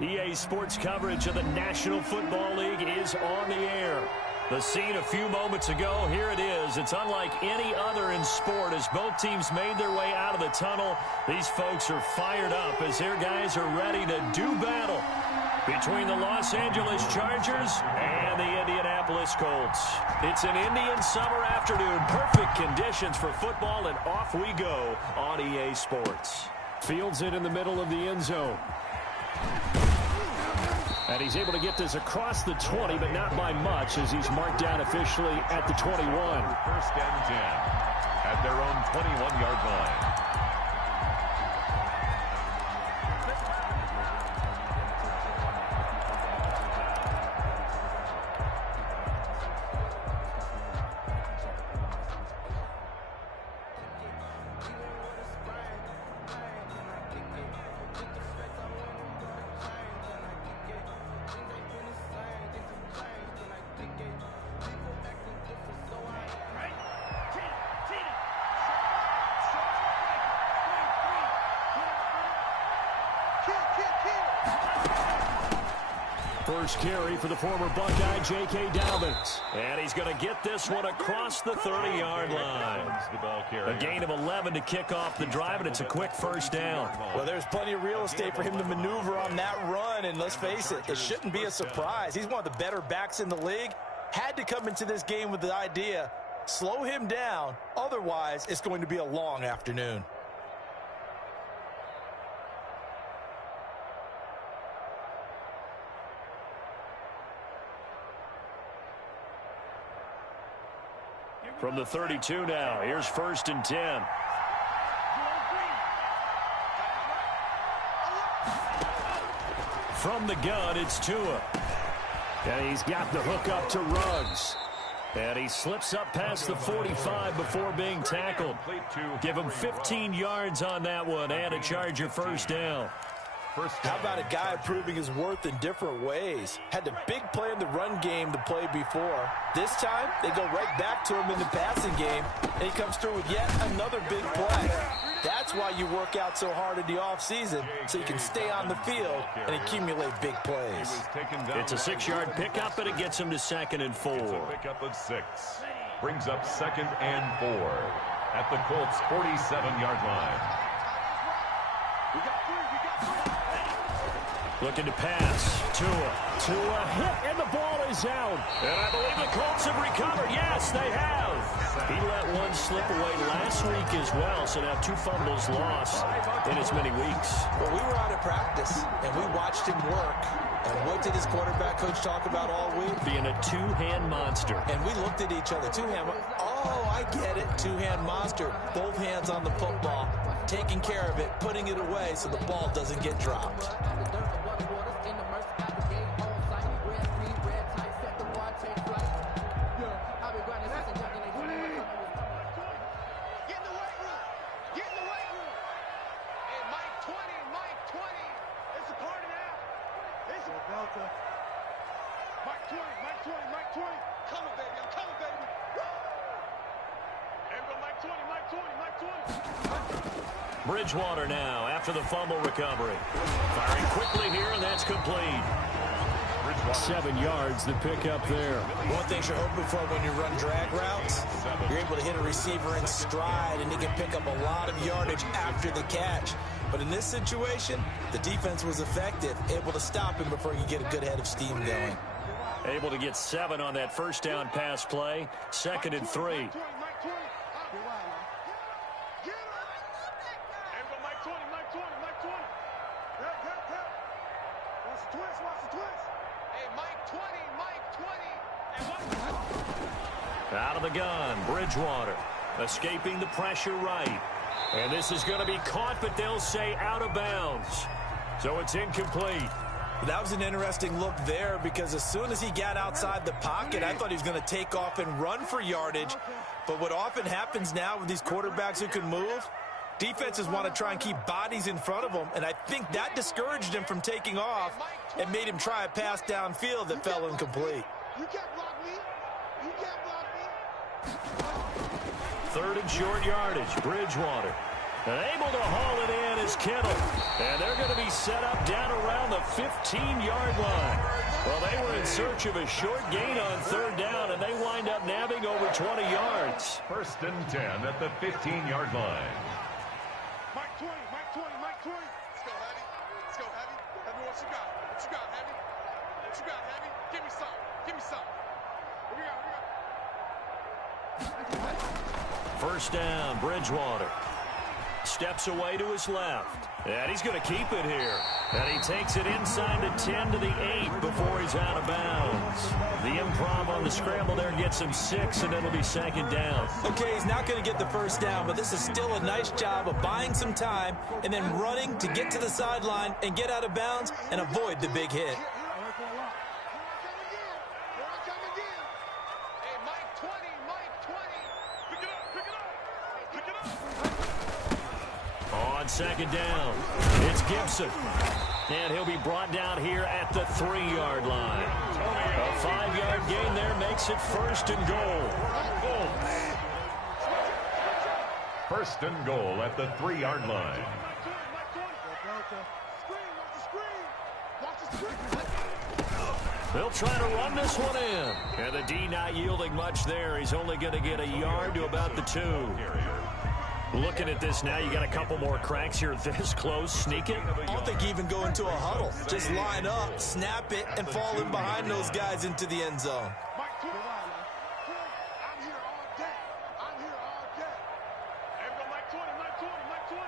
EA Sports coverage of the National Football League is on the air. The scene a few moments ago, here it is. It's unlike any other in sport as both teams made their way out of the tunnel. These folks are fired up as their guys are ready to do battle between the Los Angeles Chargers and the Indianapolis Colts. It's an Indian summer afternoon. Perfect conditions for football, and off we go on EA Sports. Fields it in the middle of the end zone. And he's able to get this across the 20, but not by much as he's marked down officially at the 21. First and 10 at their own 21-yard line. First carry for the former Buckeye, J.K. Dobbins. And he's going to get this one across the 30-yard line. A gain of 11 to kick off the drive, and it's a quick first down. Well, there's plenty of real estate for him to maneuver on that run, and let's face it, it shouldn't be a surprise. He's one of the better backs in the league. Had to come into this game with the idea, slow him down, otherwise it's going to be a long afternoon. From the 32 now, here's first and 10. From the gun, it's Tua. And he's got the hook up to Ruggs. And he slips up past the 45 before being tackled. Give him 15 yards on that one and a Charger first down. How about a guy proving his worth in different ways? Had the big play in the run game to play before. This time, they go right back to him in the passing game, and he comes through with yet another big play. That's why you work out so hard in the offseason, so you can stay on the field and accumulate big plays. It's a 6-yard pickup, and it gets him to 2nd and 4. It's a pickup of 6. Brings up 2nd and 4 at the Colts' 47-yard line. Looking to pass. Tua hit, and the ball is out. And I believe the Colts have recovered. Yes, they have. He let one slip away last week as well, so now 2 fumbles lost in as many weeks. Well, we were out of practice, and we watched him work. And what did his quarterback coach talk about all week? Being a two-hand monster. And we looked at each other. Two-hand. Oh, I get it. Two-hand monster. Both hands on the football, taking care of it, putting it away so the ball doesn't get dropped. Bridgewater now after the fumble recovery. Firing quickly here, and that's complete. 7 yards, the pick up there. One thing you're hoping for when you run drag routes, you're able to hit a receiver in stride, and he can pick up a lot of yardage after the catch. But in this situation, the defense was effective, able to stop him before he could get a good head of steam going. Able to get 7 on that first down pass play. 2nd and 3. Out of the gun, Bridgewater escaping the pressure right. And this is going to be caught, but they'll say out of bounds. So it's incomplete. That was an interesting look there because as soon as he got outside the pocket, I thought he was going to take off and run for yardage. But what often happens now with these quarterbacks who can move, defenses want to try and keep bodies in front of them, and I think that discouraged him from taking off and made him try a pass downfield that fell incomplete. You can't block me. You can't block me. 3rd and short yardage. Bridgewater And able to haul it in is Kittle. And they're going to be set up down around the 15-yard line. Well, they were in search of a short gain on third down, and they wind up nabbing over 20 yards. First and 10 at the 15-yard line. Mike 20, Mike 20, Mike 20. Let's go, Heavy. Let's go, Heavy. Heavy, what you got? What you got, Heavy? What you got, Heavy? Give me some. Give me some. What we got? What we got? First down, Bridgewater. Steps away to his left. And he's going to keep it here. And he takes it inside the 10 to the 8 before he's out of bounds. The improv on the scramble there gets him 6, and it'll be second down. Okay, he's not going to get the first down, but this is still a nice job of buying some time and then running to get to the sideline and get out of bounds and avoid the big hit. On second down, it's Gibson. And he'll be brought down here at the 3-yard line. A 5-yard gain there makes it first and goal. First and goal at the 3-yard line. They'll try to run this one in. And the D not yielding much there. He's only going to get a yard to about the 2. Looking at this now, you got a couple more cracks here this close. Sneak it. I don't think you even go into a huddle. Just line up, snap it, and fall in behind those guys into the end zone. I'm here all day. I'm here all day. There we go, Mike 20, Mike 20, Mike 20.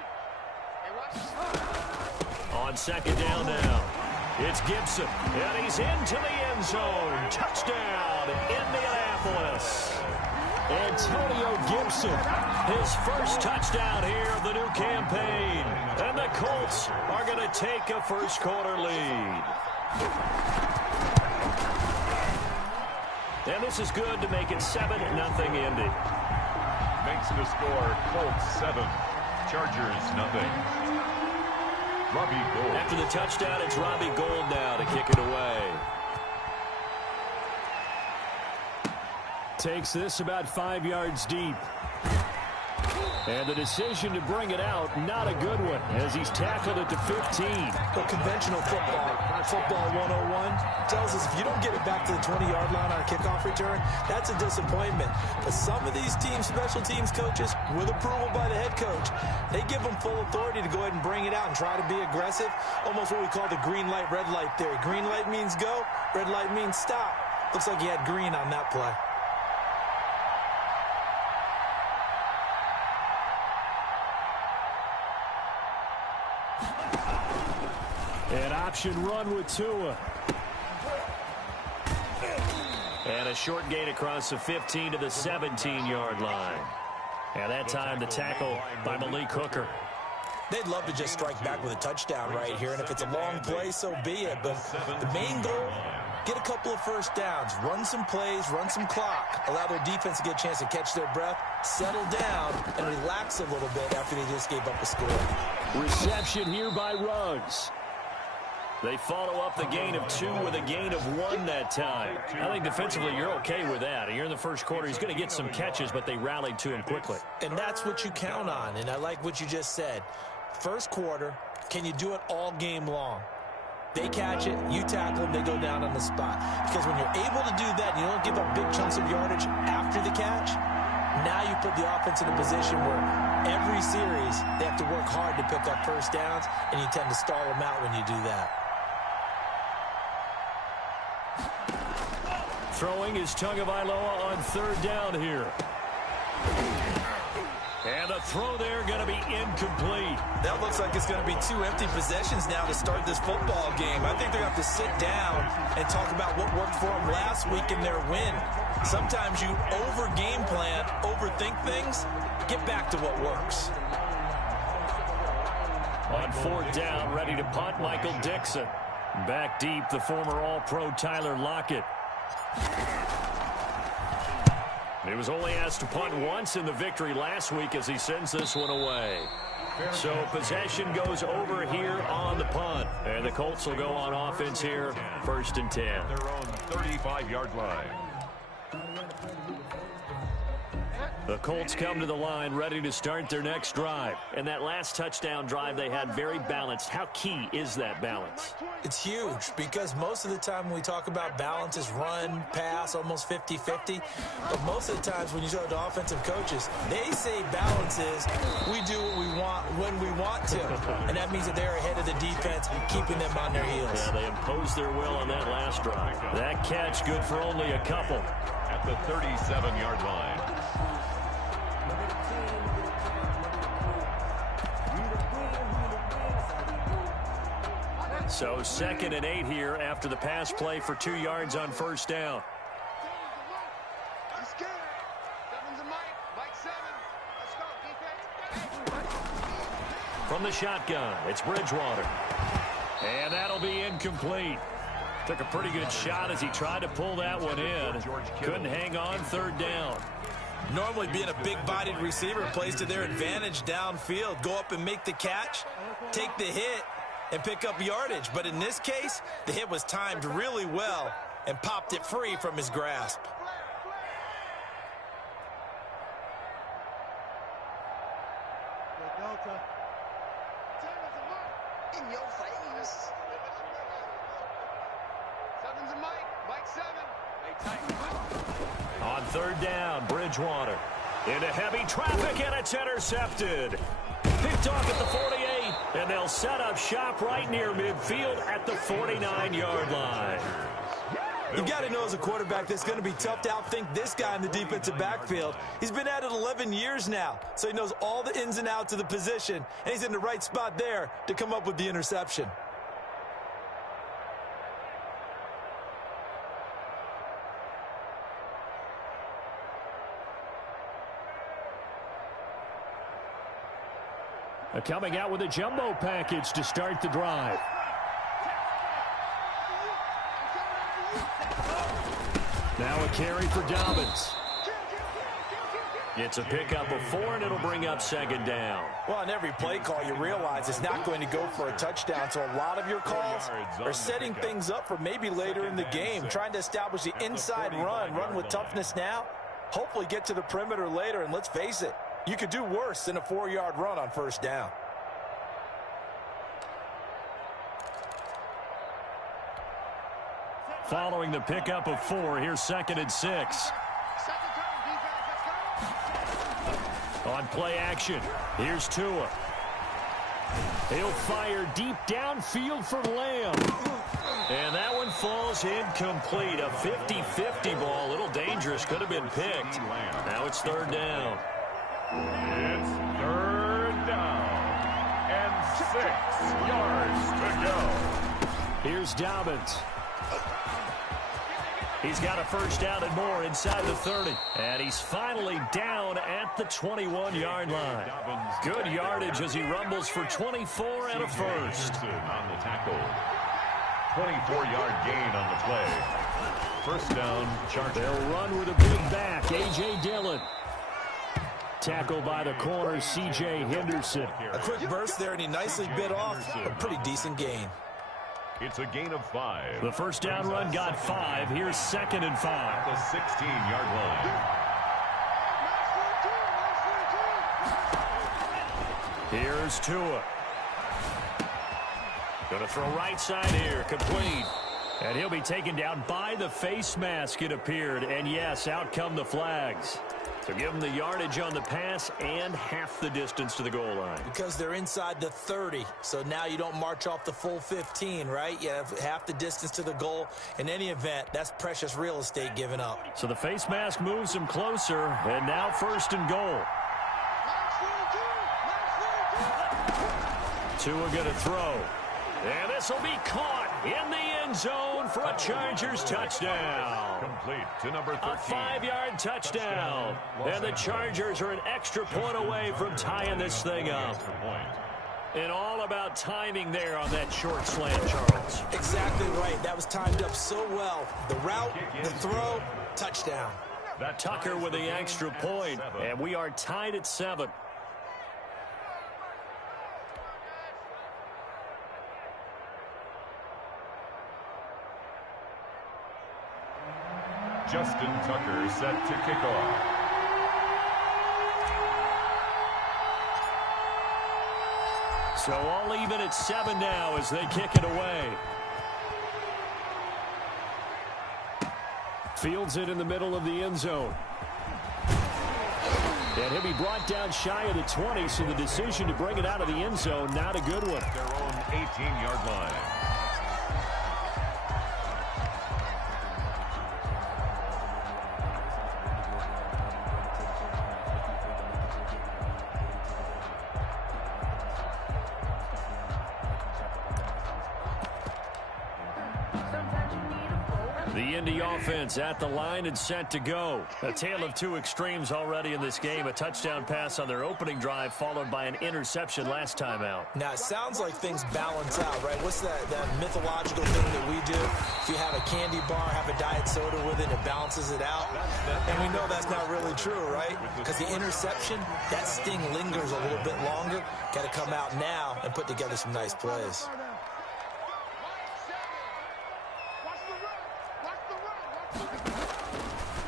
Hey, watch. On second down now, it's Gibson. And he's into the end zone. Touchdown, Indianapolis. Antonio Gibson, his first touchdown here of the new campaign. And the Colts are going to take a first-quarter lead. And this is good to make it 7-0 Indy. Makes the score Colts 7, Chargers 0. Robbie Gould. After the touchdown, it's Robbie Gould now to kick it away. Takes this about 5 yards deep. And the decision to bring it out, not a good one, as he's tackled at the 15. Well, conventional football 101, tells us if you don't get it back to the 20-yard line on a kickoff return, that's a disappointment. But some of these teams, special teams coaches, with approval by the head coach, they give them full authority to go ahead and bring it out and try to be aggressive. Almost what we call the green light, red light theory. Green light means go, red light means stop. Looks like he had green on that play. An option run with Tua. And a short gain across the 15 to the 17-yard line. And that time the tackle by Malik Hooker. They'd love to just strike back with a touchdown right here, and if it's a long play, so be it. But the main goal, get a couple of first downs, run some plays, run some clock, allow their defense to get a chance to catch their breath, settle down, and relax a little bit after they just gave up a score. Reception here by Ruggs. They follow up the gain of 2 with a gain of 1 that time. I think defensively you're okay with that. Here in the first quarter, he's going to get some catches, but they rallied to him quickly. And that's what you count on, and I like what you just said. First quarter, can you do it all game long? They catch it, you tackle them, they go down on the spot. Because when you're able to do that, and you don't give up big chunks of yardage after the catch, now you put the offense in a position where every series they have to work hard to pick up first downs, and you tend to stall them out when you do that. Throwing is Tagovailoa on third down here. And the throw there going to be incomplete. That looks like it's going to be 2 empty possessions now to start this football game. I think they're going to have to sit down and talk about what worked for them last week in their win. Sometimes you over-game plan, overthink things, get back to what works. On fourth down, ready to punt, Michael Dixon. Back deep, the former All-Pro Tyler Lockett. He was only asked to punt once in the victory last week as he sends this one away. So possession goes over here on the punt. And the Colts will go on offense here, first and 10. Their own 35-yard line. The Colts come to the line ready to start their next drive. And that last touchdown drive they had very balanced. How key is that balance? It's huge because most of the time when we talk about balance is run, pass, almost 50-50. But most of the times when you talk to offensive coaches, they say balance is we do what we want when we want to. And that means that they're ahead of the defense, keeping them on their heels. Yeah, they imposed their will on that last drive. That catch good for only a couple. At the 37-yard line. So 2nd and 8 here after the pass play for 2 yards on first down. From the shotgun, it's Bridgewater. And that'll be incomplete. Took a pretty good shot as he tried to pull that one in. Couldn't hang on 3rd down. Normally being a big-bodied receiver plays to their advantage downfield. Go up and make the catch, take the hit, and pick up yardage. But in this case, the hit was timed really well and popped it free from his grasp. In your face. 7's a Mike 7. On 3rd down, Bridgewater into heavy traffic, and it's intercepted. Picked off at the 48, and they'll set up shop right near midfield at the 49-yard line. You got to know as a quarterback that's going to be tough to outthink this guy in the defensive backfield. He's been at it 11 years now, so he knows all the ins and outs of the position, and he's in the right spot there to come up with the interception. Coming out with a jumbo package to start the drive. Now a carry for Dobbins. It's a pickup of 4, and it'll bring up 2nd down. Well, on every play call, you realize it's not going to go for a touchdown, so a lot of your calls are setting things up for maybe later in the game, trying to establish the inside run with toughness now, hopefully get to the perimeter later, and let's face it, you could do worse than a 4-yard run on first down. Following the pickup of 4, here's 2nd and 6. On play action, here's Tua. He'll fire deep downfield for Lamb. And that one falls incomplete. A 50-50 ball, a little dangerous, could have been picked. Now it's 3rd down. It's 3rd down and 6 yards to go. Here's Dobbins. He's got a first down and more inside the 30. And he's finally down at the 21-yard line. Good yardage as he rumbles for 24 and a first. On the tackle. 24-yard gain on the play. First down, Chargers. They'll run with a big back, A.J. Dillon. Tackled by the corner, C.J. Henderson. A quick burst there, and he nicely bit off a pretty decent gain. It's a gain of 5. The first down run got 5. Here's 2nd and 5. At the 16-yard line. Here's Tua. Gonna throw right side here, complete. And he'll be taken down by the face mask, it appeared. And yes, out come the flags. So give them the yardage on the pass and half the distance to the goal line. Because they're inside the 30, so now you don't march off the full 15, right? You have half the distance to the goal. In any event, that's precious real estate given up. So the face mask moves him closer, and now 1st and goal. Tua gonna throw. And this will be caught in the end zone for a Chargers touchdown. Complete to number 13. A 5-yard touchdown. And the Chargers are an extra point away from tying this thing up. And all about timing there on that short slant, Charles. Exactly right. That was timed up so well. The route, the throw, touchdown. Tucker with the extra point. And we are tied at 7. Justin Tucker set to kick off. So all even at 7 now as they kick it away. Fields it in the middle of the end zone. And he'll be brought down shy of the 20, so the decision to bring it out of the end zone, not a good one. Their own 18-yard line. The Indy offense at the line and set to go. A tale of two extremes already in this game. A touchdown pass on their opening drive followed by an interception last time out. Now, it sounds like things balance out, right? What's that mythological thing that we do? If you have a candy bar, have a diet soda with it, it balances it out. And we know that's not really true, right? Because the interception, that sting lingers a little bit longer. Got to come out now and put together some nice plays.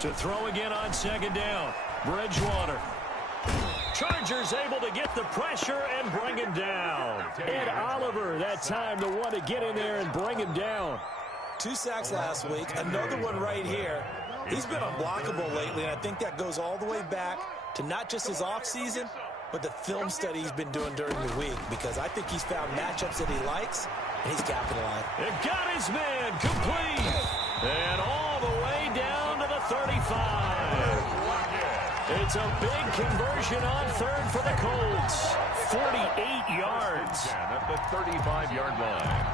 To throw again on second down. Bridgewater. Chargers able to get the pressure and bring him down. Ed Oliver that time the one to get in there and bring him down. 2 sacks last week. Another one right here. He's been unblockable lately, and I think that goes all the way back to not just his offseason, but the film study he's been doing during the week, because I think he's found matchups that he likes, and he's capitalized. It got his man complete. And all the way down to the 35. It's a big conversion on third for the Colts. 48 yards. At the 35-yard line.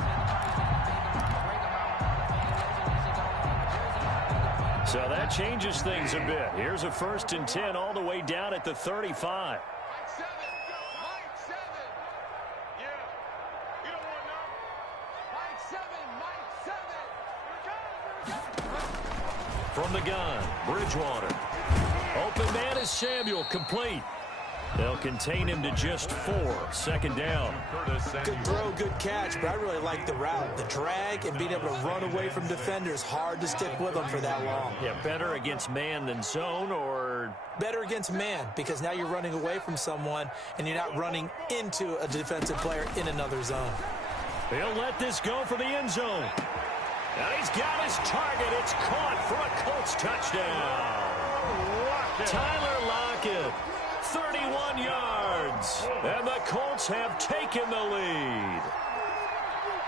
So that changes things a bit. Here's a 1st and 10 all the way down at the 35. From the gun, Bridgewater. Open man is Samuel, complete. They'll contain him to just 4. 2nd down. Good throw, good catch, but I really like the route. The drag and being able to run away from defenders, hard to stick with them for that long. Yeah, better against man than zone, or? Better against man, because now you're running away from someone and you're not running into a defensive player in another zone. He'll let this go for the end zone. And he's got his target. It's caught for a Colts touchdown. Tyler Lockett, 31 yards. And the Colts have taken the lead.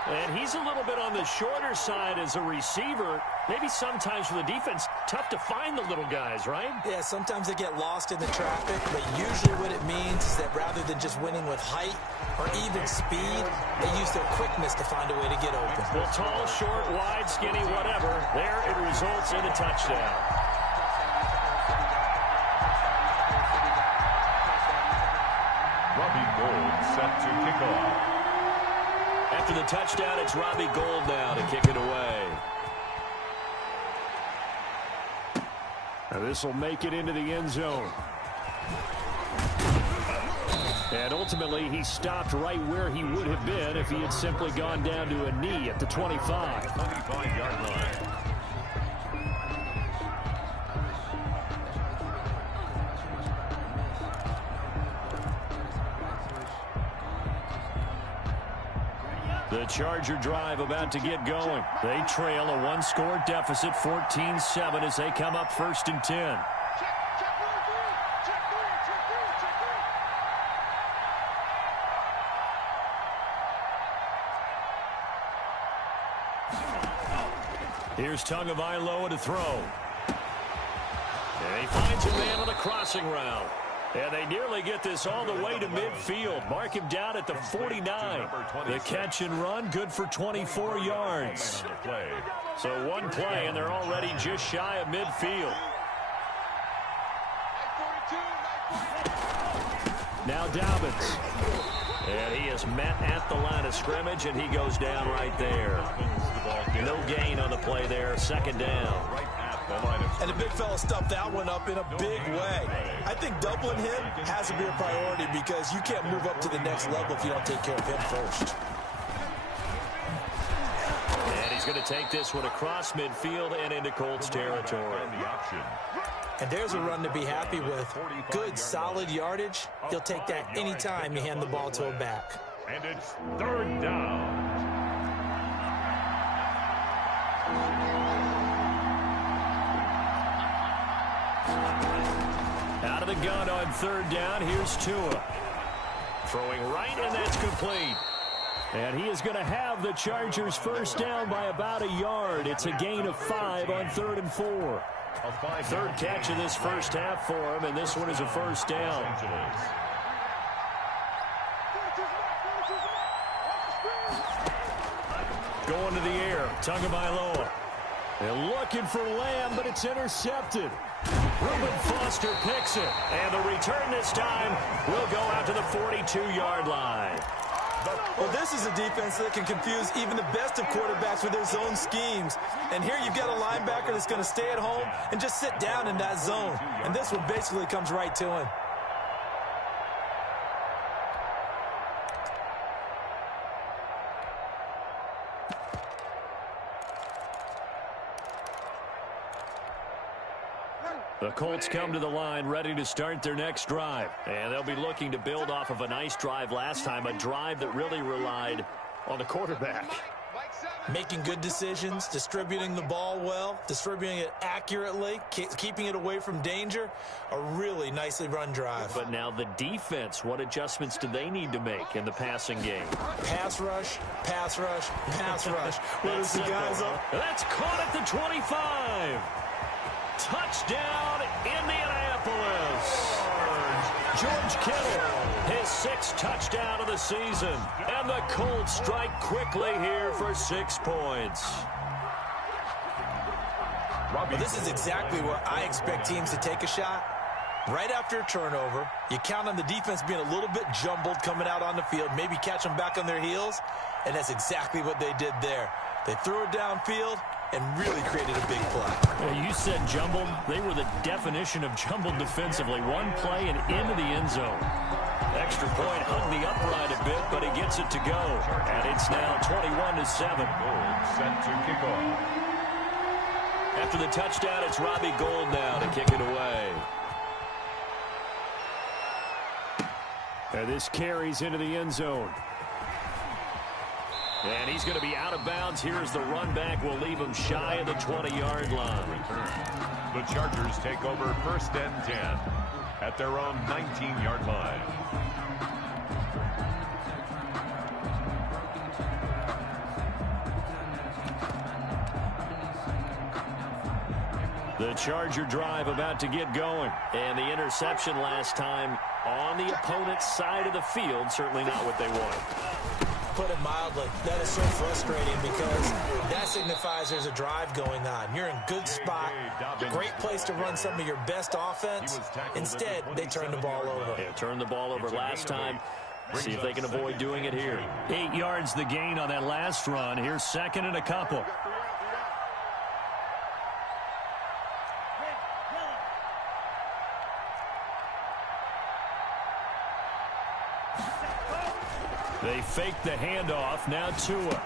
And he's a little bit on the shorter side as a receiver. Maybe sometimes for the defense, tough to find the little guys, right? Yeah, sometimes they get lost in the traffic, but usually what it means is that rather than just winning with height or even speed, they use their quickness to find a way to get open. Well, tall, short, wide, skinny, whatever. There it results in a touchdown. Robbie Gould set to kick off. After the touchdown, it's Robbie Gould now to kick it away. Now this will make it into the end zone. And ultimately, he stopped right where he would have been if he had simply gone down to a knee at the 25. 25-yard line. The Charger drive about to get going. They trail a one-score deficit, 14-7, as they come up 1st and 10. Here's Tagovailoa to throw. And he finds a man on the crossing route. And they nearly get this all the way to midfield. Mark him down at the 49. The catch and run, good for 24 yards. So one play, and they're already just shy of midfield. Now Dobbins. And he is met at the line of scrimmage, and he goes down right there. No gain on the play there, 2nd down. And the big fella stuffed that one up in a big way. I think doubling him has to be a priority because you can't move up to the next level if you don't take care of him first. And he's going to take this one across midfield and into Colts territory. And there's a run to be happy with. Good, solid yardage. He'll take that anytime you hand the ball to a back. And it's third down. Out of the gun on third down. Here's Tua. Throwing right, and that's complete. And he is going to have the Chargers first down by about a yard. It's a gain of 5 on 3rd and 4. Third catch of this first half for him, and this one is a first down. Going to the air, Tagovailoa. They're looking for Lamb, but it's intercepted. Reuben Foster picks it, and the return this time will go out to the 42-yard line. Well, this is a defense that can confuse even the best of quarterbacks with their zone schemes. And here you've got a linebacker that's going to stay at home and just sit down in that zone. And this one basically comes right to him. The Colts come to the line ready to start their next drive. And they'll be looking to build off of a nice drive last time, a drive that really relied on the quarterback. Making good decisions, distributing the ball well, distributing it accurately, keeping it away from danger. A really nicely run drive. But now the defense, what adjustments do they need to make in the passing game? Pass rush, pass rush, pass rush. What is the guys up? That's caught at the 25. Touchdown, Indianapolis. George Kittle, his 6th touchdown of the season. And the Colts strike quickly here for 6 points. Well, this is exactly where I expect teams to take a shot. Right after a turnover, you count on the defense being a little bit jumbled coming out on the field, maybe catch them back on their heels, and that's exactly what they did there. They threw it downfield and really created a big play. You said jumbled. They were the definition of jumbled defensively. One play and into the end zone. Extra point hung the upright a bit, but he gets it to go. And it's now 21-7. Set to kick off. After the touchdown, it's Robbie Gould now to kick it away. And this carries into the end zone. And he's going to be out of bounds. Here's the run back. We'll leave him shy of the 20-yard line. The Chargers take over 1st and 10 at their own 19-yard line. The Charger drive about to get going. And the interception last time on the opponent's side of the field. Certainly not what they wanted. Put it mildly, that is so frustrating because that signifies there's a drive going on. You're in good spot, great place to run some of your best offense. Instead, they turn the ball over. Yeah, turned the ball over last time. See if they can avoid doing it here. 8 yards the gain on that last run. Here's 2nd and a couple. They fake the handoff. Now Tua.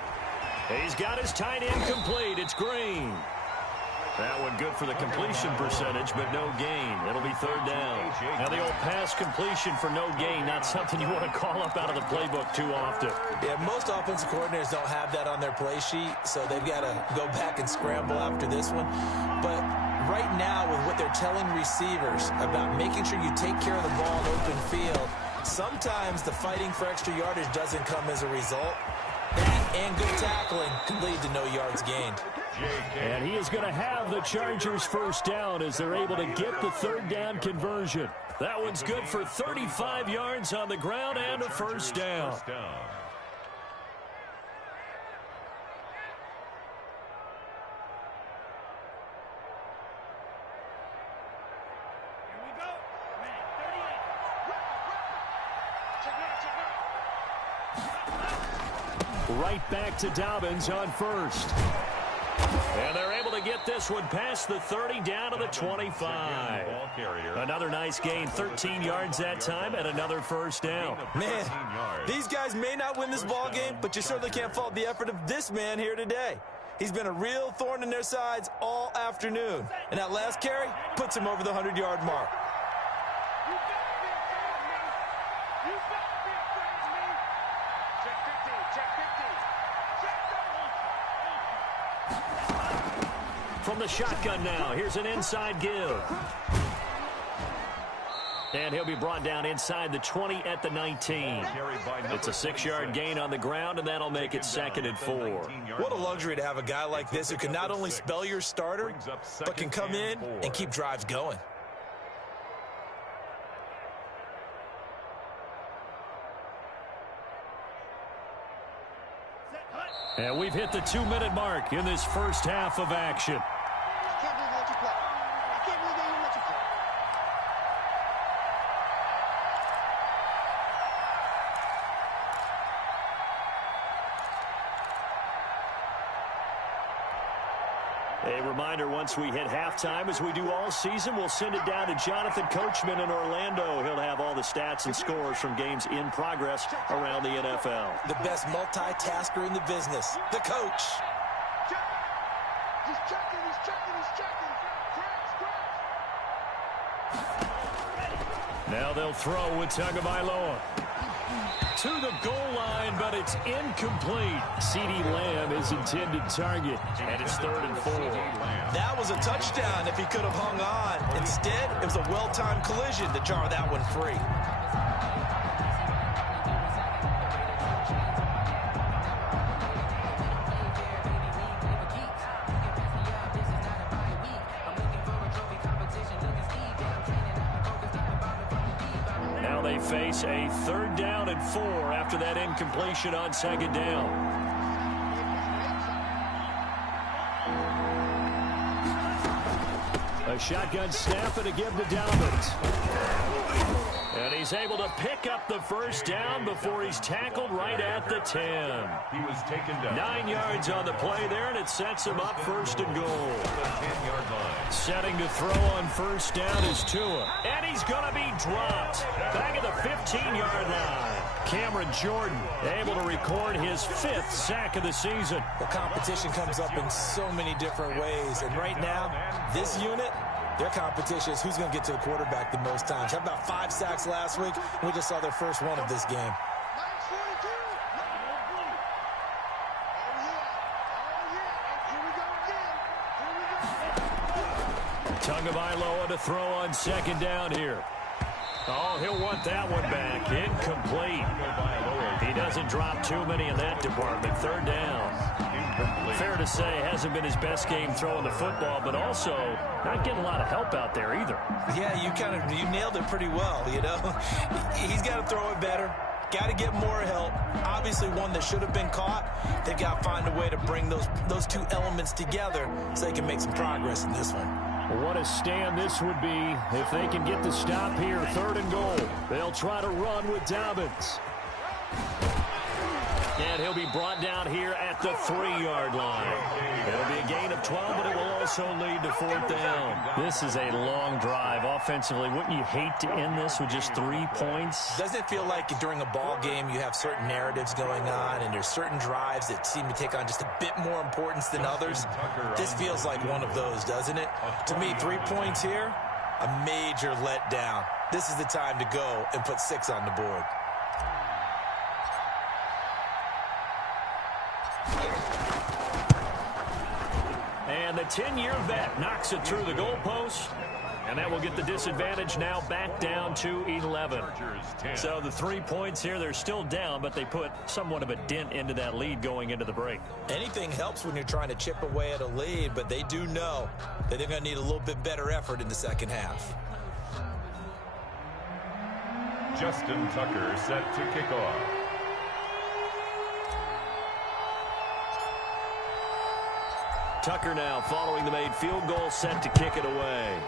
He's got his tight end complete. It's Green. That one good for the completion percentage, but no gain. It'll be 3rd down. Now the old pass completion for no gain, not something you want to call up out of the playbook too often. Yeah, most offensive coordinators don't have that on their play sheet, so they've got to go back and scramble after this one. But right now, with what they're telling receivers about making sure you take care of the ball in open field, sometimes the fighting for extra yardage doesn't come as a result. That and good tackling can lead to no yards gained. And he is going to have the Chargers first down as they're able to get the 3rd down conversion. That one's good for 35 yards on the ground and a first down. Right back to Dobbins on 1st. And they're able to get this one past the 30 down to the 25. Another nice gain, 13 yards that time, and another first down. Man, these guys may not win this ball game, but you certainly can't fault the effort of this man here today. He's been a real thorn in their sides all afternoon. And that last carry puts him over the 100-yard mark. from the shotgun now. Here's an inside give. And he'll be brought down inside the 20 at the 19. It's a 6-yard gain on the ground, and that'll make it 2nd and 4. What a luxury to have a guy like this who can not only spell your starter, but can come in and keep drives going. And we've hit the 2-minute mark in this first half of action. I can't believe they let you play. I can't believe they even let you play. A reminder, once we hit halftime, as we do all season, we'll send it down to Jonathan Coachman in Orlando. He'll have all the stats and scores from games in progress around the NFL. The best multitasker in the business, the coach. Check. He's checking, he's checking, he's checking. Cracks. Now they'll throw with Tagovailoa. To the goal line, but it's incomplete. CeeDee Lamb is intended target, and it's 3rd and 4. That was a touchdown if he could have hung on. Instead, it was a well-timed collision to jar that one free. They face a 3rd down and 4 after that incompletion on 2nd down. A shotgun snap and a give to Dobbins. And he's able to pick up the 1st down before he's tackled right at the 10. He was taken down. 9 yards on the play there, and it sets him up 1st and goal. The 10-yard line. Setting to throw on 1st down is Tua. And he's going to be dropped. Back at the 15-yard line. Cameron Jordan able to record his 5th sack of the season. The competition comes up in so many different ways. And right now, this unit, their competition is who's going to get to the quarterback the most times. How about 5 sacks last week? We just saw their first one of this game. Tagovailoa to throw on 2nd down here. Oh, he'll want that one back. Incomplete. He doesn't drop too many in that department. 3rd down. Fair to say, hasn't been his best game throwing the football, but also not getting a lot of help out there either. Yeah, you nailed it pretty well, you know. He's got to throw it better. Got to get more help. Obviously, one that should have been caught. They've got to find a way to bring those two elements together so they can make some progress in this one. What a stand this would be if they can get the stop here. 3rd and goal. They'll try to run with Dobbins. And he'll be brought down here at the 3-yard line. It'll be a gain of 12, but it will also lead to 4th down. This is a long drive offensively. Wouldn't you hate to end this with just 3 points? Doesn't it feel like during a ball game you have certain narratives going on and there's certain drives that seem to take on just a bit more importance than others? This feels like one of those, doesn't it? To me, 3 points here, a major letdown. This is the time to go and put 6 on the board. And the 10-year vet knocks it through the goalpost. And that will get the disadvantage now back down to 11. So the 3 points here, they're still down, but they put somewhat of a dent into that lead going into the break. Anything helps when you're trying to chip away at a lead, but they do know that they're going to need a little bit better effort in the second half. Justin Tucker set to kick off. Tucker now following the made field goal, set to kick it away.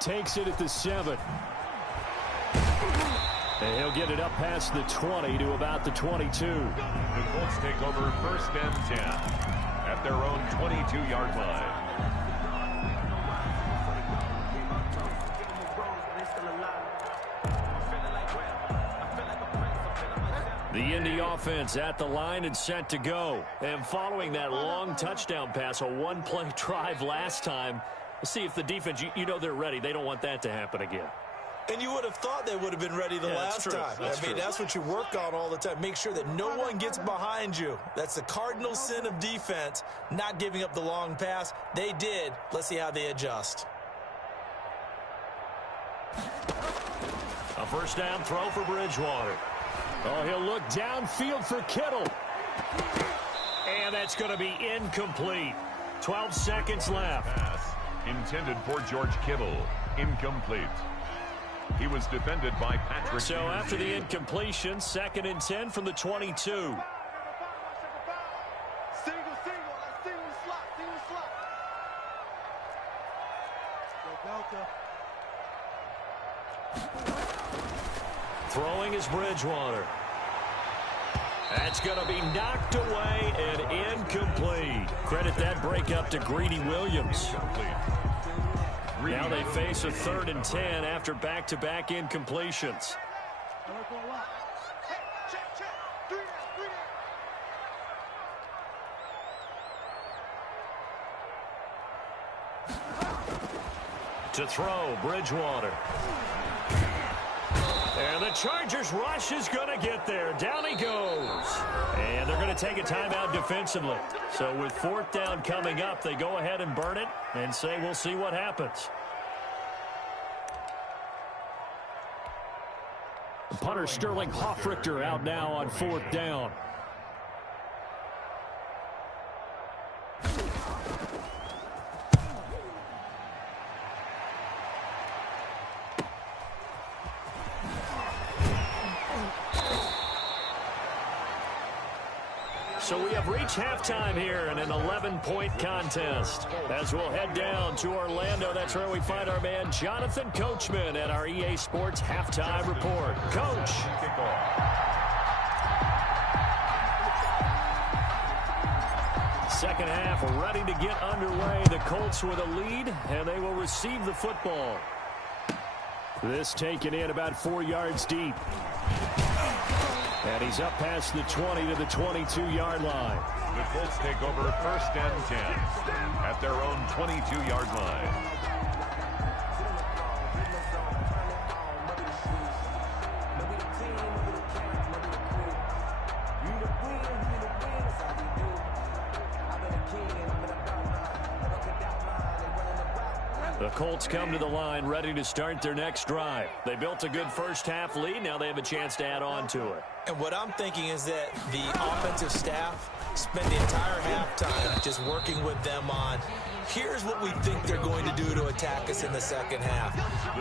Takes it at the 7. And he'll get it up past the 20 to about the 22. The Colts take over 1st and 10 at their own 22-yard line. The Indy offense at the line and set to go. And following that long touchdown pass, a one-play drive last time, let's see if the defense, you know they're ready. They don't want that to happen again. And you would have thought they would have been ready the last time. I mean, that's what you work on all the time. Make sure that no one gets behind you. That's the cardinal sin of defense, not giving up the long pass. They did. Let's see how they adjust. A first down throw for Bridgewater. Oh, he'll look downfield for Kittle. And that's going to be incomplete. 12 seconds left. Pass intended for George Kittle. Incomplete. He was defended by Patrick. So after the incompletion, 2nd and 10 from the 22. Single slot. Throwing is Bridgewater. That's going to be knocked away and incomplete. Credit that breakup to Greedy Williams. Now they face a 3rd and 10 after back-to-back incompletions. To throw, Bridgewater. And the Chargers rush is going to get there. Down he goes. And they're going to take a timeout defensively. So with 4th down coming up, they go ahead and burn it and say we'll see what happens. Punter Sterling Hoffrichter out now on 4th down. So we have reached halftime here in an 11-point contest. As we'll head down to Orlando, that's where we find our man Jonathan Coachman at our EA Sports Halftime Report. Coach. Second half ready to get underway. The Colts with a lead, and they will receive the football. This taken in about 4 yards deep. And he's up past the 20 to the 22-yard line. The Colts take over 1st and 10 at their own 22-yard line. The Colts come to the line ready to start their next drive. They built a good first half lead. Now they have a chance to add on to it. And what I'm thinking is that the offensive staff spent the entire halftime just working with them on, here's what we think they're going to do to attack us in the second half.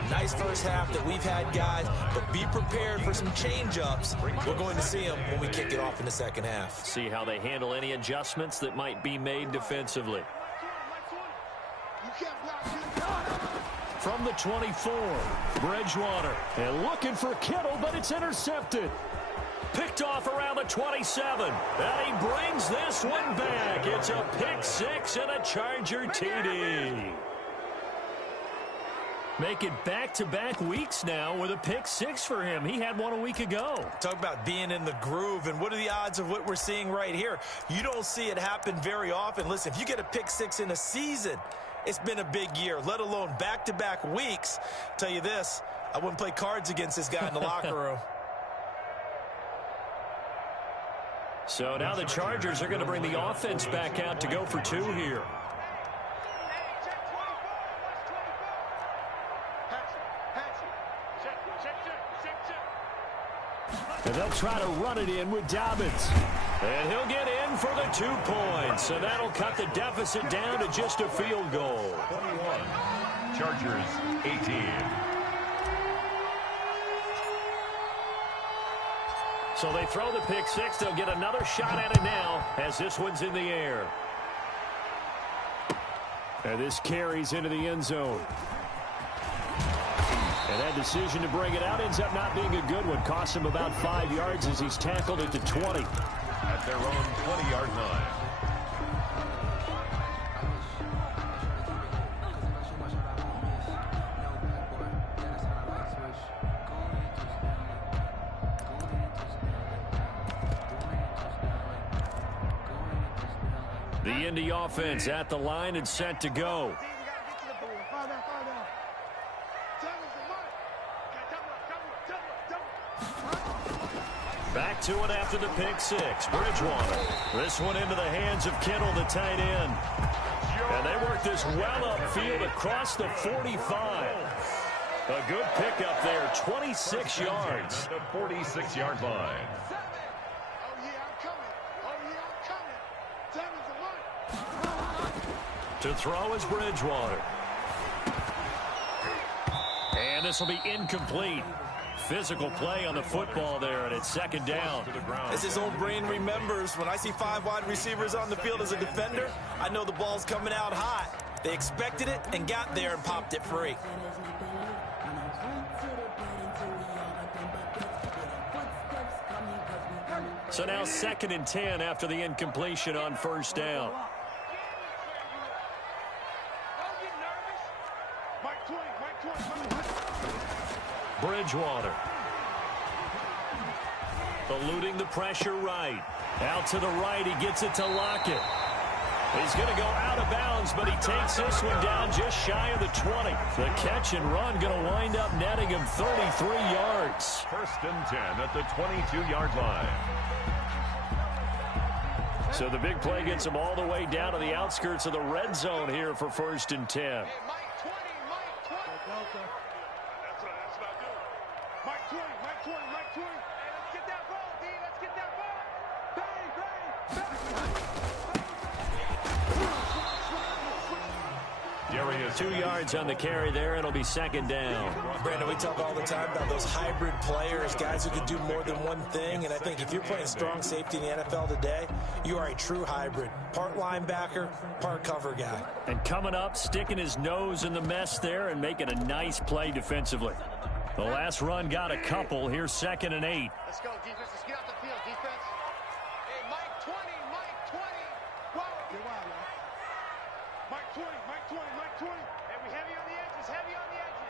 Nice first half that we've had, guys, but be prepared for some change-ups. We're going to see them when we kick it off in the second half. See how they handle any adjustments that might be made defensively. From the 24, Bridgewater. And looking for Kittle, but it's intercepted. Picked off around the 27. And he brings this one back. It's a pick six and a Charger TD. Make it back-to-back weeks now with a pick six for him. He had one a week ago. Talk about being in the groove, and what are the odds of what we're seeing right here? You don't see it happen very often. Listen, if you get a pick six in a season, it's been a big year, let alone back-to-back weeks. Tell you this, I wouldn't play cards against this guy in the locker room. So now the Chargers are going to bring the offense back out to go for two here. And they'll try to run it in with Dobbins. And he'll get in for the 2 points. So that'll cut the deficit down to just a field goal. 21. Chargers 18. So they throw the pick six. They'll get another shot at it now as this one's in the air. And this carries into the end zone. And that decision to bring it out ends up not being a good one. Cost him about 5 yards as he's tackled at the 20. At their own 20-yard line. The Indy offense at the line and set to go. Back to it after the pick six. Bridgewater. This one into the hands of Kittle, the tight end. And they work this well upfield across the 45. A good pickup there, 26 yards. The 46-yard line. Oh, yeah, I'm coming. Oh, yeah, I'm coming. Devin's a run. To throw is Bridgewater. And this will be incomplete. Physical play on the football there, and it's second down. As his own brain remembers, when I see 5 wide receivers on the field as a defender, I know the ball's coming out hot. They expected it and got there and popped it free. So now 2nd and 10 after the incompletion on first down. Bridgewater. Eluding the pressure right. Out to the right, he gets it to Lockett. He's going to go out of bounds, but he takes this one down just shy of the 20. The catch and run going to wind up netting him 33 yards. 1st and 10 at the 22-yard line. So the big play gets him all the way down to the outskirts of the red zone here for 1st and 10. Hey, Mike 20, Mike 20. That's what I do. Mike 20, Mike 20, Mike 20. Hey, let's get that ball, D. Let's get that ball. Bang, bang, bang. 2 yards on the carry there. It'll be 2nd down. Brandon, we talk all the time about those hybrid players, guys who can do more than one thing. And I think if you're playing strong safety in the NFL today, you are a true hybrid. Part linebacker, part cover guy. And coming up, sticking his nose in the mess there and making a nice play defensively. The last run got a couple. Here's 2nd and 8. Let's go, defense. Let's get out the field, defense. Hey, Mike 20, Mike 20. Wow. Get wild, man. Mike 20, Mike 20, Mike 20. Hey, we heavy on the edges, heavy on the edges.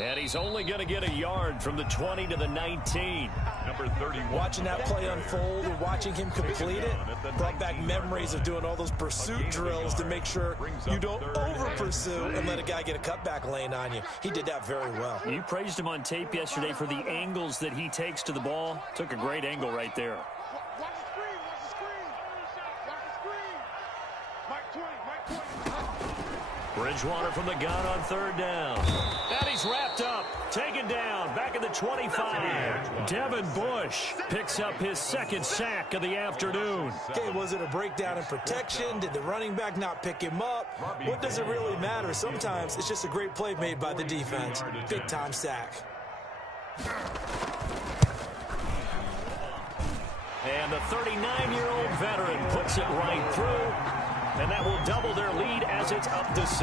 And he's only going to get a yard from the 20 to the 19. Number 31. Watching that play unfold and watching him complete it brought back memories of doing all those pursuit drills to make sure you don't over-pursue and let a guy get a cutback lane on you. He did that very well. You praised him on tape yesterday for the angles that he takes to the ball. Took a great angle right there. Watch the screen, watch the screen. Watch the screen. Mike 20, Mike 20. Bridgewater from the gun on 3rd down. And he's wrapped up. Taken down. Back at the 25. Devin Bush picks up his 2nd sack of the afternoon. Okay, was it a breakdown in protection? Did the running back not pick him up? What does it really matter? Sometimes it's just a great play made by the defense. Big-time sack. And the 39-year-old veteran puts it right through. And that will double their lead as it's up to 6.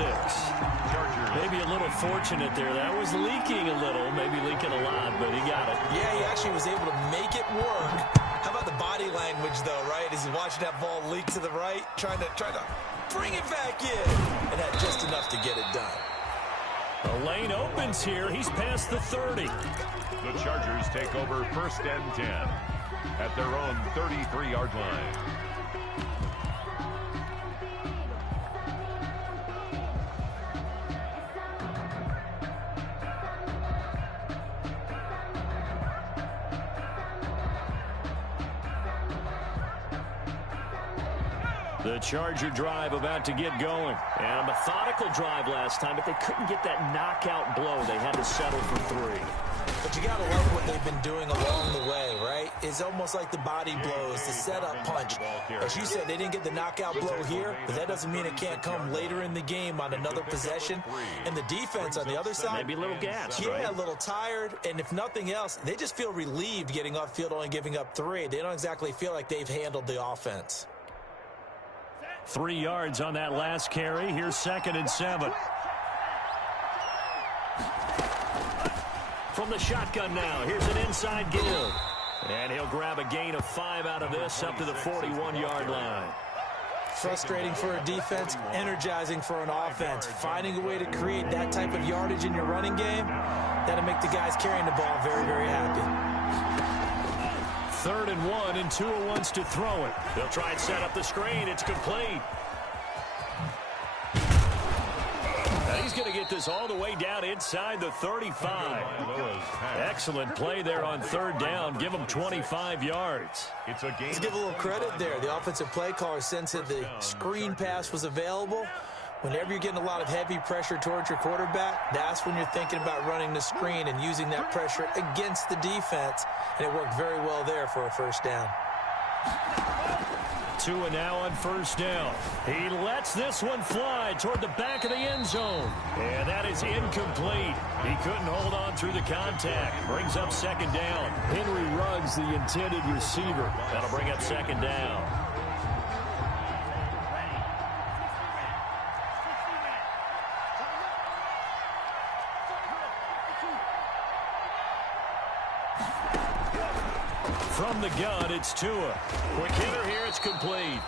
Maybe a little fortunate there. That was leaking a little, maybe leaking a lot, but he got it. Yeah, he actually was able to make it work. How about the body language, though, right? As he's watching that ball leak to the right, trying to bring it back in. And had just enough to get it done. The lane opens here. He's past the 30. The Chargers take over 1st and 10 at their own 33-yard line. The Charger drive about to get going. And a methodical drive last time, but they couldn't get that knockout blow. They had to settle for 3. But you got to like what they've been doing along the way, right? It's almost like the body blows, the setup punch. As you said, they didn't get the knockout blow here, but that doesn't mean it can't come later in the game on another possession. And the defense on the other side, maybe a little gassed, yeah, right? A little tired. And if nothing else, they just feel relieved getting off field, only giving up 3. They don't exactly feel like they've handled the offense. 3 yards on that last carry. Here's 2nd and 7. From the shotgun now, here's an inside give. And he'll grab a gain of 5 out of this up to the 41-yard line. Frustrating for a defense, energizing for an offense. Finding a way to create that type of yardage in your running game, that'll make the guys carrying the ball very, very happy. 3rd and 1 and 2 wants to throw it. They'll try and set up the screen. It's complete. And he's going to get this all the way down inside the 35. Excellent play there on third down. Give them 25 yards. It's a game. Let's give a little credit there. The offensive play caller sensed that the screen pass was available. Whenever you're getting a lot of heavy pressure towards your quarterback, that's when you're thinking about running the screen and using that pressure against the defense. And it worked very well there for a first down. Tua now on first down. He lets this one fly toward the back of the end zone. And that is incomplete. He couldn't hold on through the contact. Brings up second down. Henry Ruggs, the intended receiver. That'll bring up second down. From the gun, it's Tua. Quick hitter here, it's complete.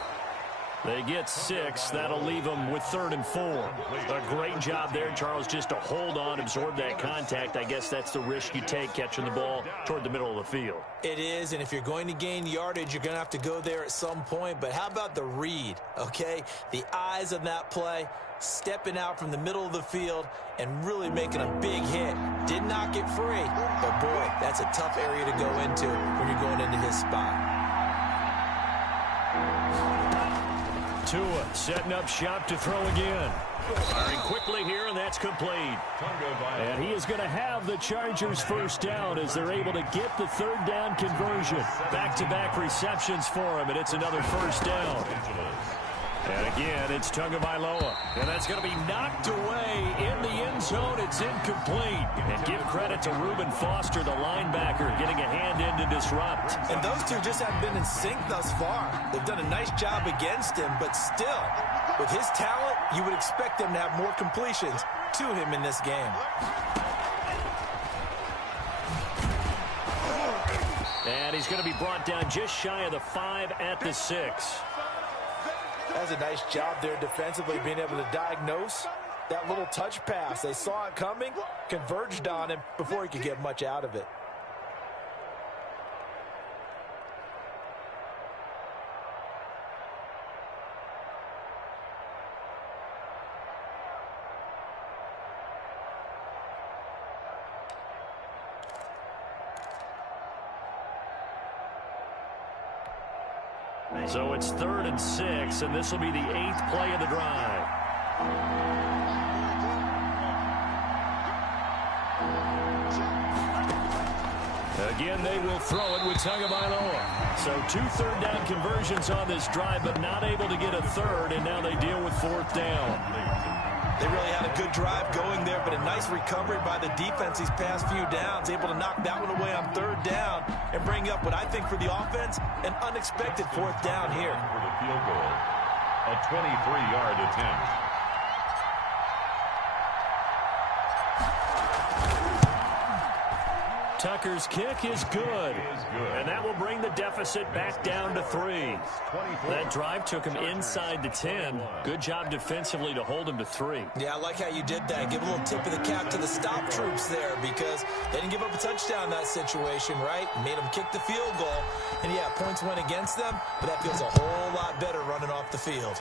They get 6. That'll leave them with 3rd and 4. A great job there, Charles, just to hold on, absorb that contact. I guess that's the risk you take catching the ball toward the middle of the field. It is, and if you're going to gain yardage, you're going to have to go there at some point. But how about the read, okay? The eyes of that play, stepping out from the middle of the field and really making a big hit. Did not get free, but boy, that's a tough area to go into when you're going into his spot. Tua setting up shop to throw again. Firing quickly here, and that's complete. And he is going to have the Chargers first down as they're able to get the third down conversion. Back-to-back receptions for him, and it's another first down. And again, it's Tagovailoa. And that's going to be knocked away in the end zone. It's incomplete. And give credit to Reuben Foster, the linebacker, getting a hand in to disrupt. And those two just haven't been in sync thus far. They've done a nice job against him, but still, with his talent, you would expect them to have more completions to him in this game. And he's going to be brought down just shy of the 5 at the 6. That's a nice job there defensively, being able to diagnose that little touch pass. They saw it coming, converged on him before he could get much out of it. So it's 3rd and 6, and this will be the 8th play of the drive. Again, they will throw it with Tagovailoa. So 2 third down conversions on this drive, but not able to get a third, and now they deal with 4th down. They really had a good drive going there, but a nice recovery by the defense these past few downs, able to knock that one away on 3rd down and bring up what I think for the offense, an unexpected 4th down here. For the field goal, a 23-yard attempt. Tucker's kick is good. And that will bring the deficit back down to 3. That drive took him inside the 10. Good job defensively to hold him to 3. Yeah, I like how you did that. Give a little tip of the cap to the stop troops there, because they didn't give up a touchdown in that situation, right? Made them kick the field goal. And yeah, points went against them, but that feels a whole lot better running off the field.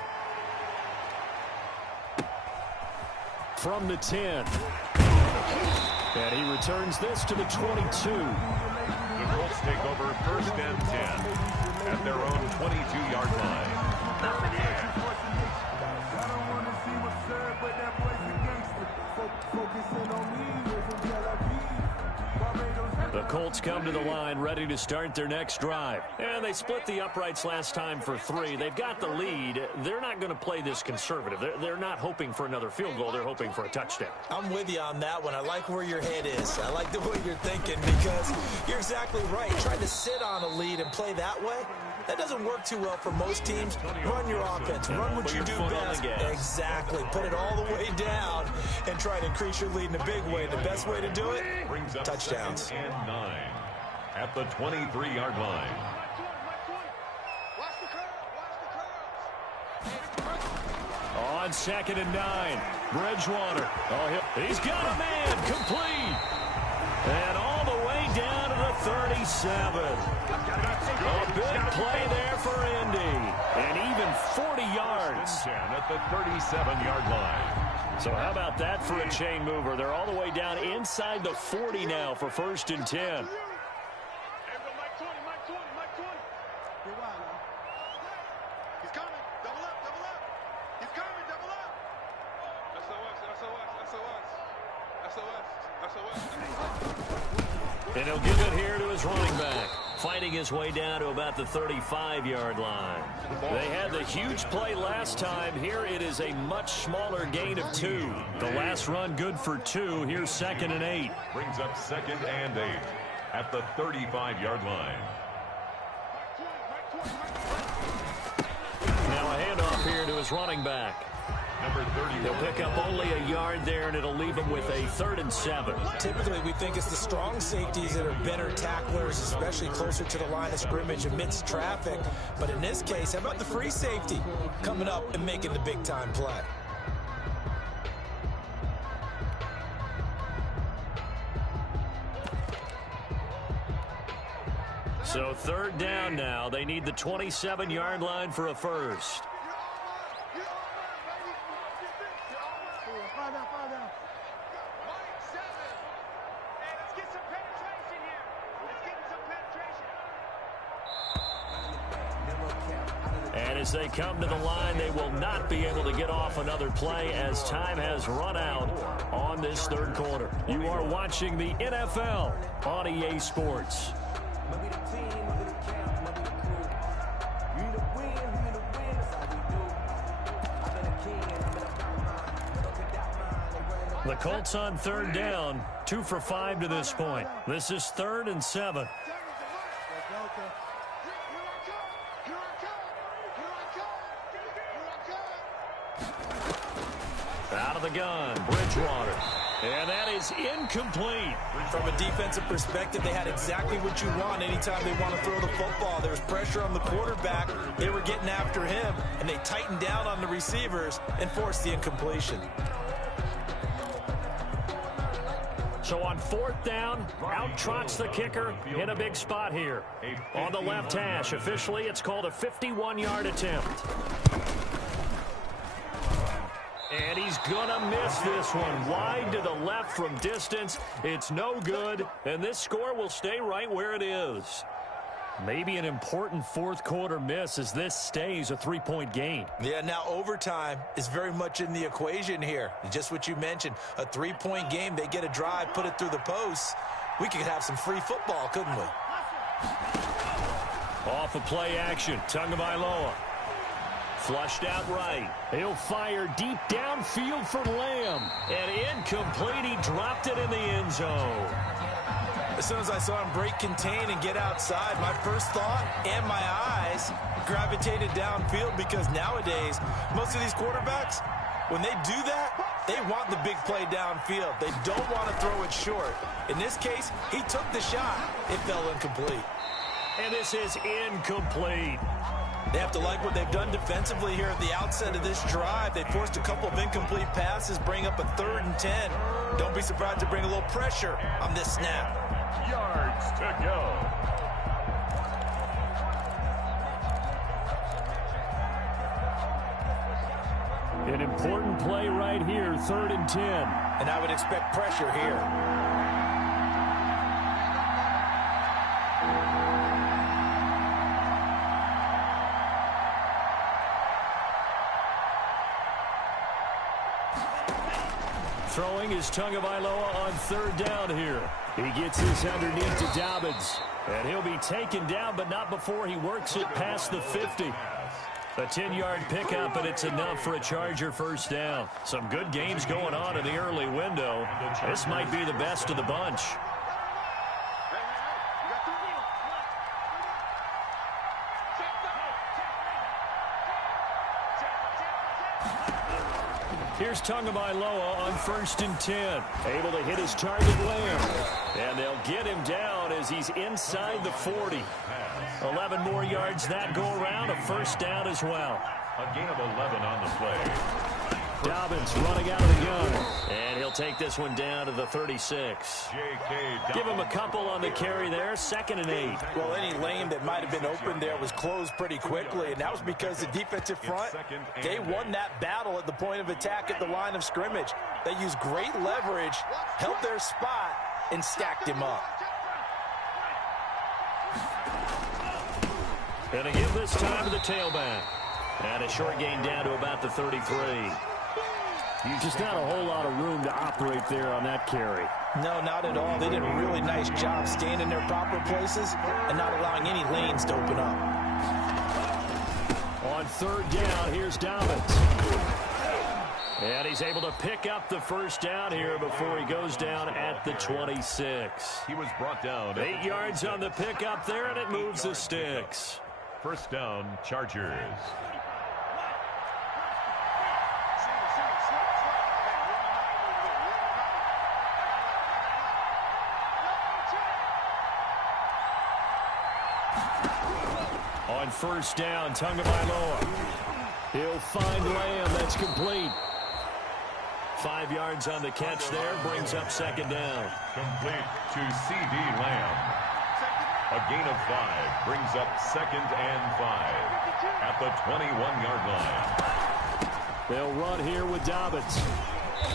From the 10. And he returns this to the 22. The Colts take over 1st and 10 at their own 22-yard line. The Colts come to the line ready to start their next drive. And they split the uprights last time for 3. They've got the lead. They're not going to play this conservative. They're not hoping for another field goal. They're hoping for a touchdown. I'm with you on that one. I like where your head is. I like the way you're thinking, because you're exactly right. Trying to sit on a lead and play that way, that doesn't work too well for most teams. Run your offense. Run what you do best. Exactly. Put it all the way down and try to increase your lead in a big way. The best way to do it, touchdowns. And 9 at the 23-yard line. On 2nd and 9, Bridgewater. Oh, he's got a man, complete. And all the way down to the 37. A big play there for Indy. And even 40 yards. At the 37-yard line. So how about that for a chain mover? They're all the way down inside the 40 now for 1st and 10. He's coming. Double up, double up. He's coming, double up. And he'll give it here to his running back, fighting his way down to about the 35-yard line. They had the huge play last time. Here it is a much smaller gain of 2. The last run good for 2. Here's 2nd and 8. Brings up 2nd and 8 at the 35-yard line. Now a handoff here to his running back. Number 30. He'll pick up only a yard there, and it'll leave him with a 3rd and 7. Typically, we think it's the strong safeties that are better tacklers, especially closer to the line of scrimmage amidst traffic. But in this case, how about the free safety coming up and making the big-time play? So 3rd down now. They need the 27-yard line for a first. And as they come to the line, they will not be able to get off another play as time has run out on this 3rd quarter. You are watching the NFL on EA Sports. The Colts on 3rd down, 2 for 5 to this point. This is 3rd and 7. Out of the gun, Bridgewater. And that is incomplete. From a defensive perspective, they had exactly what you want anytime they want to throw the football. There was pressure on the quarterback. They were getting after him, and they tightened down on the receivers and forced the incompletion. So on 4th down, out trots the kicker in a big spot here. On the left hash, officially it's called a 51-yard attempt. And he's going to miss this one. Wide to the left from distance. It's no good, and this score will stay right where it is. Maybe an important 4th quarter miss as this stays a 3-point game. Yeah, now overtime is very much in the equation here. Just what you mentioned, a 3-point game. They get a drive, put it through the posts. We could have some free football, couldn't we? Off of play action, Tagovailoa. Flushed out right. He'll fire deep downfield for Lamb. And incomplete. He dropped it in the end zone. As soon as I saw him break contain and get outside, my first thought and my eyes gravitated downfield, because nowadays, most of these quarterbacks, when they do that, they want the big play downfield. They don't want to throw it short. In this case, he took the shot. It fell incomplete. And this is incomplete. They have to like what they've done defensively here at the outset of this drive. They forced a couple of incomplete passes, bring up a 3rd and 10. Don't be surprised to bring a little pressure on this snap. Yards to go. An important play right here, 3rd and 10. And I would expect pressure here. Throwing is Tagovailoa on 3rd down here. He gets this underneath to Dobbins. And he'll be taken down, but not before he works it past the 50. A 10-yard pickup, and it's enough for a Charger 1st down. Some good games going on in the early window. This might be the best of the bunch. Here's Tagovailoa on 1st and 10. Able to hit his target Lamb. And they'll get him down as he's inside the 40. 11 more yards that go around. A 1st down as well. A gain of 11 on the play. Dobbins running out of the gun. And he'll take this one down to the 36. Give him a couple on the carry there. 2nd and 8. Well, any lane that might have been open there was closed pretty quickly, and that was because the defensive front, they won that battle at the point of attack at the line of scrimmage. They used great leverage, held their spot, and stacked him up. Gonna give this time to the tailback. And a short gain down to about the 33. Just not a whole lot of room to operate there on that carry. No, not at all. They did a really nice job staying in their proper places and not allowing any lanes to open up. On 3rd down, here's Dobbins. And he's able to pick up the 1st down here before he goes down at the 26. He was brought down. 8 yards on the pickup there, and it moves the sticks. 1st down, Chargers. On 1st down, Tagovailoa. He'll find Lamb. That's complete. 5 yards on the catch there. Brings up 2nd down. Complete to C.D. Lamb. A gain of 5 brings up 2nd and 5 at the 21-yard line. They'll run here with Dobbins.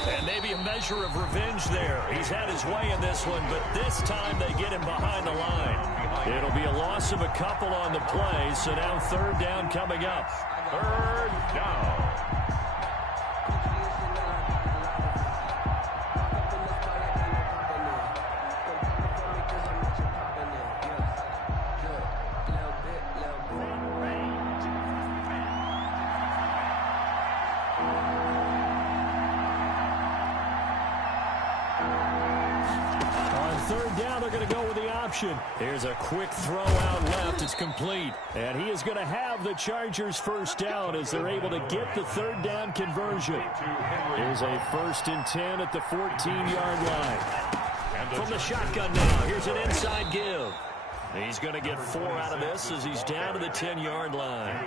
And maybe a measure of revenge there. He's had his way in this one, but this time they get him behind the line. It'll be a loss of a couple on the play, so now 3rd down coming up. 3rd down. Here's a quick throw out left. It's complete. And he is going to have the Chargers 1st down as they're able to get the 3rd down conversion. Here's a 1st and 10 at the 14-yard line. From the shotgun now, here's an inside give. He's going to get 4 out of this as he's down to the 10-yard line.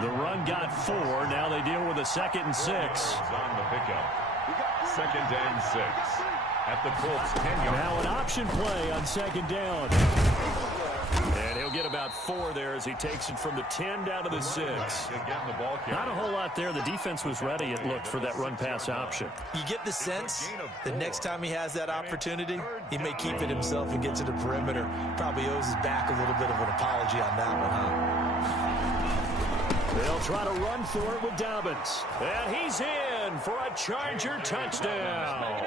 The run got 4. Now they deal with a 2nd and 6. On the pickup. 2nd and 6. At the Colts 10-yard. Now an option play on 2nd down. And he'll get about 4 there as he takes it from the 10 down to the 6. Not a whole lot there. The defense was ready, it looked, for that run-pass option. You get the sense that next time he has that opportunity, he may keep it himself and get to the perimeter. Probably owes his back a little bit of an apology on that one, huh? They'll try to run for it with Dobbins. And he's in for a Charger touchdown.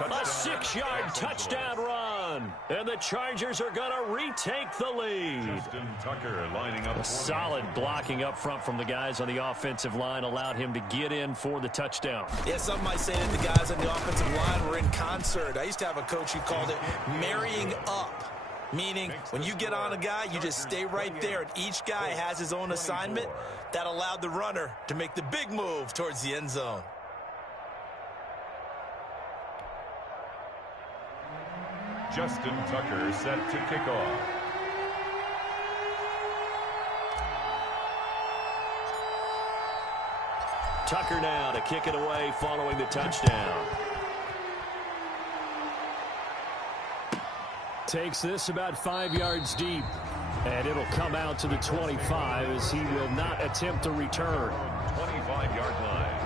A 6-yard touchdown run. And the Chargers are going to retake the lead. Justin Tucker lining up. A solid blocking up front from the guys on the offensive line allowed him to get in for the touchdown. Yeah, some might say that the guys on the offensive line were in concert. I used to have a coach who called it marrying up. Meaning, when you get on a guy, you just stay right there, and each guy has his own assignment. That allowed the runner to make the big move towards the end zone. Justin Tucker set to kick off. Tucker now to kick it away following the touchdown. Takes this about 5 yards deep. And it'll come out to the 25 as he will not attempt to return. 25-yard line.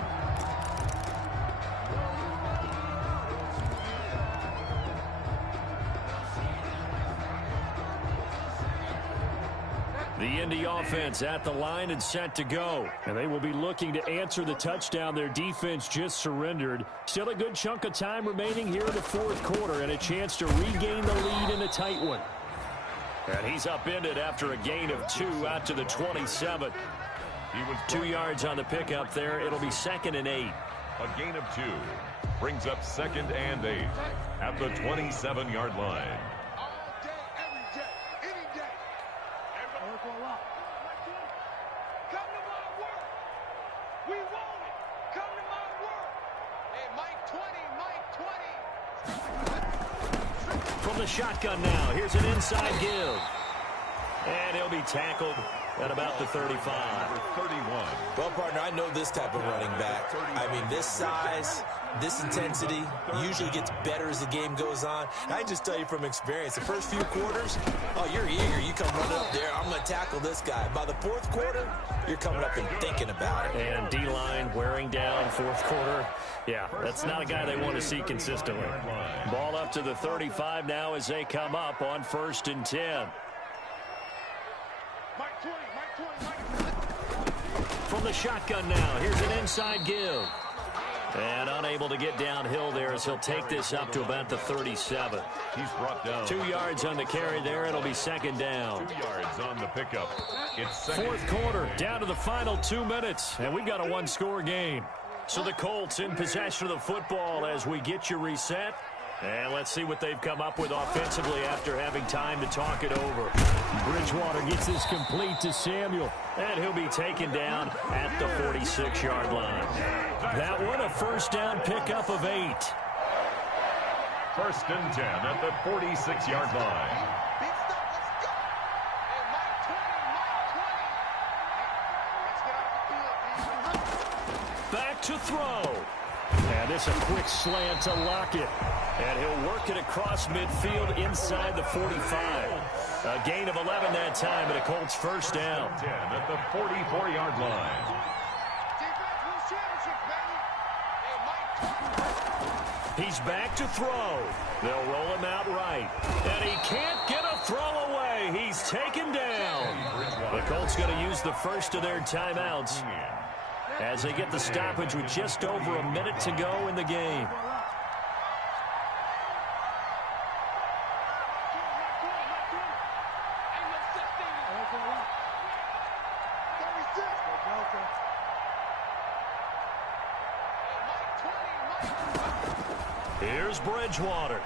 The Indy offense at the line and set to go. And they will be looking to answer the touchdown their defense just surrendered. Still a good chunk of time remaining here in the 4th quarter and a chance to regain the lead in a tight one. And he's upended after a gain of 2 out to the 27. He was 2 yards on the pickup there. It'll be 2nd and 8. A gain of 2 brings up 2nd and 8 at the 27-yard line. From the shotgun now, here's an inside give. And he'll be tackled at about the 35. Number 31. Well, partner, I know this type of running back. I mean, this size, this intensity usually gets better as the game goes on. And I can just tell you from experience, the first few quarters, oh, you're eager. You come running up there, I'm going to tackle this guy. By the fourth quarter, you're coming up and thinking about it. And D-line wearing down fourth quarter. Yeah, that's not a guy they want to see consistently. Ball up to the 35 now as they come up on 1st and 10. From the shotgun now, here's an inside give. And unable to get downhill there as he'll take this up to about the 37. He's brought down. 2 yards on the carry there. It'll be 2nd down. 2 yards on the pickup. It's second. Fourth quarter, down to the final 2 minutes. And we've got a one-score game. So the Colts in possession of the football as we get you reset. And let's see what they've come up with offensively after having time to talk it over. Bridgewater gets this complete to Samuel. And he'll be taken down at the 46-yard line. That one a first down pickup of 8. 1st and 10 at the 46-yard line. Back to throw. And this a quick slant to Lockett. And he'll work it across midfield inside the 45. A gain of 11 that time, and a Colts first down. 10 at the 44-yard line. He's back to throw. They'll roll him out right. And he can't get a throw away. He's taken down. The Colts going to use the first of their timeouts as they get the stoppage with just over a minute to go in the game. Here's Bridgewater.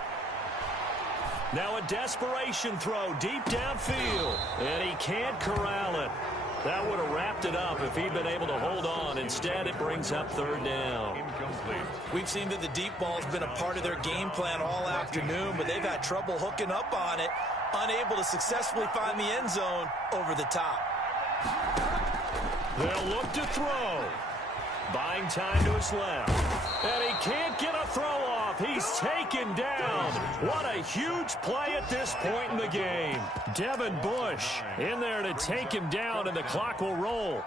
Now a desperation throw deep downfield. And he can't corral it. That would have wrapped it up if he'd been able to hold on. Instead, it brings up 3rd down. Incomplete. We've seen that the deep ball's been a part of their game plan all afternoon, but they've had trouble hooking up on it, unable to successfully find the end zone over the top. They'll look to throw. Buying time to his left. And he can't get a throw off. He's taken down. What a huge play at this point in the game. Devin Bush in there to take him down, and the clock will roll.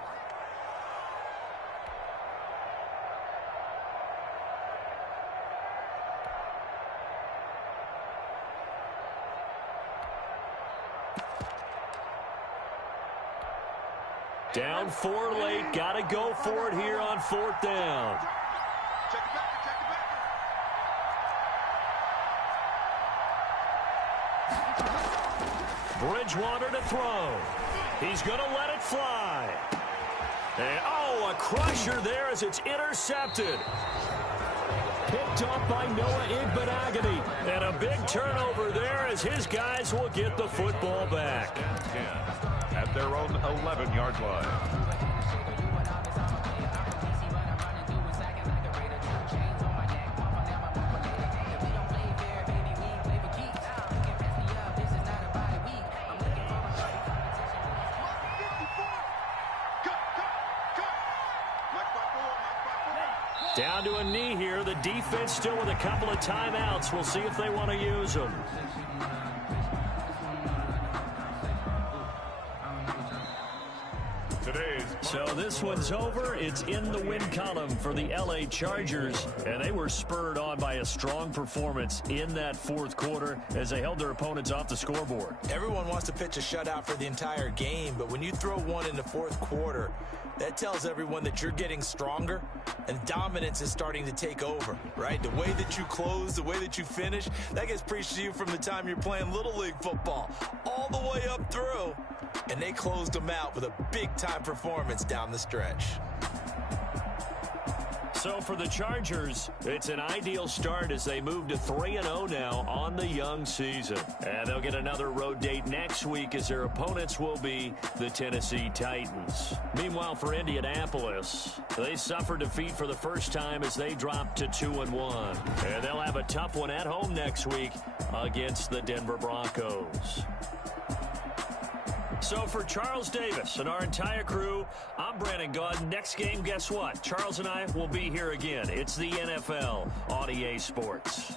Down 4 late. Got to go for it here on 4th down. Bridgewater to throw. He's going to let it fly. And, oh, a crusher there as it's intercepted. Picked up by Noah Igbenogany. And a big turnover there as his guys will get the football back. 10 at their own 11-yard line. Down to a knee here. The defense still with a couple of timeouts. We'll see if they want to use them. So this one's over. It's in the win column for the LA Chargers, and they were spurred on by a strong performance in that fourth quarter as they held their opponents off the scoreboard. Everyone wants to pitch a shutout for the entire game, but when you throw one in the fourth quarter, that tells everyone that you're getting stronger and dominance is starting to take over, right? The way that you close, the way that you finish, that gets preached to you from the time you're playing Little League football all the way up through. And they closed them out with a big-time performance down the stretch. So for the Chargers, it's an ideal start as they move to 3-0 now on the young season. And they'll get another road date next week as their opponents will be the Tennessee Titans. Meanwhile, for Indianapolis, they suffered defeat for the first time as they dropped to 2-1. And they'll have a tough one at home next week against the Denver Broncos. So for Charles Davis and our entire crew, I'm Brandon Gaudin. Next game, guess what? Charles and I will be here again. It's the NFL on EA Sports.